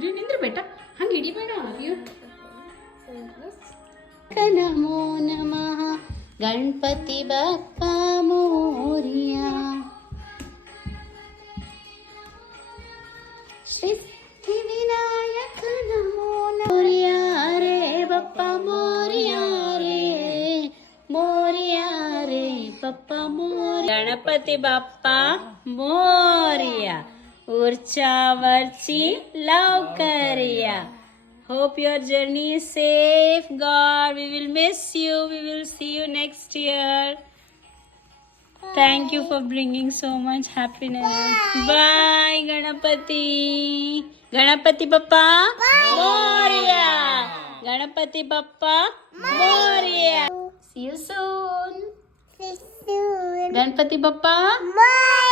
ನಿಂದ್ರು ಬೇಟ ಹಂಗೆ ಹಿಡಿಬೇಡ ಅಯ್ಯೋ ನಮೋ ನಮಃ ಗಣಪತಿ ಬಪ್ಪ ಮೋರಿಯ ಸಿದ್ಧಿ ವಿನಾಯಕ ನಮೋ ಮೋರಿಯ ರೇ ಬಪ್ಪ ಮೋರಿಯ ರೇ ಮೋರಿಯ ರೇ ಬಪ್ಪ ಮೋರಿಯ ಗಣಪತಿ ಬಪ್ಪ ಮೋರಿಯ ऊर्चावर्ची लवकरिया. Hope your journey is safe. God, we will miss you. We will see you next year. Thank you for bringing so much happiness. Bye, Ganapati. Ganapati Bappa Moria. Ganapati Bappa Moria. See you soon. Ganapati Bappa Moria.